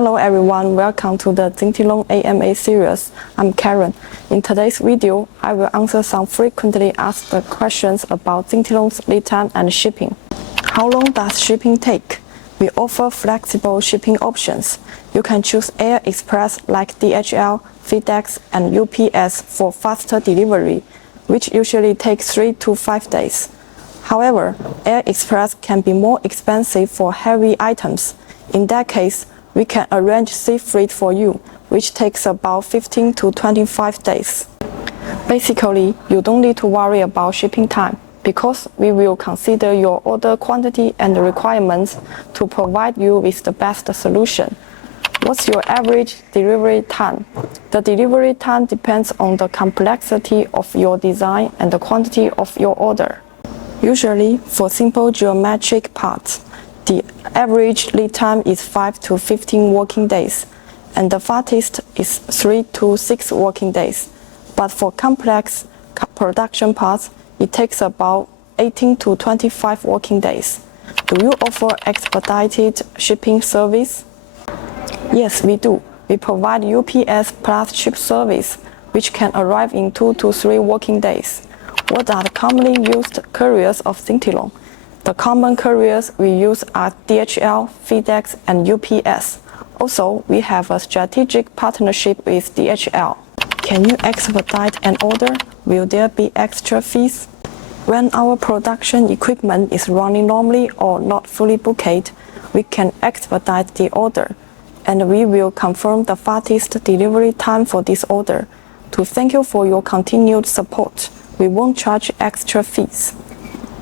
Hello everyone, welcome to the Zintilon AMA series. I'm Karen. In today's video, I will answer some frequently asked questions about Zintilon's lead time and shipping. How long does shipping take? We offer flexible shipping options. You can choose Air Express like DHL, FedEx, and UPS for faster delivery, which usually takes 3 to 5 days. However, Air Express can be more expensive for heavy items. In that case, we can arrange sea freight for you, which takes about 15 to 25 days. Basically, you don't need to worry about shipping time because we will consider your order quantity and requirements to provide you with the best solution. What's your average delivery time? The delivery time depends on the complexity of your design and the quantity of your order. Usually, for simple geometric parts, the average lead time is 5 to 15 working days, and the fastest is 3 to 6 working days. But for complex production parts, it takes about 18 to 25 working days. Do you offer expedited shipping service? Yes, we do. We provide UPS plus ship service, which can arrive in 2 to 3 working days. What are the commonly used couriers of Zintilon? The common couriers we use are DHL, FedEx, and UPS. Also, we have a strategic partnership with DHL. Can you expedite an order? Will there be extra fees? When our production equipment is running normally or not fully booked, we can expedite the order, and we will confirm the fastest delivery time for this order. To thank you for your continued support, we won't charge extra fees.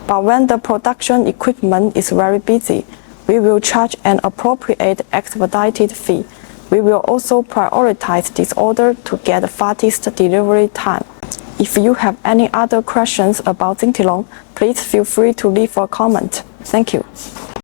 But when the production equipment is very busy, we will charge an appropriate expedited fee. We will also prioritize this order to get the fastest delivery time. If you have any other questions about Zintilon, please feel free to leave a comment. Thank you.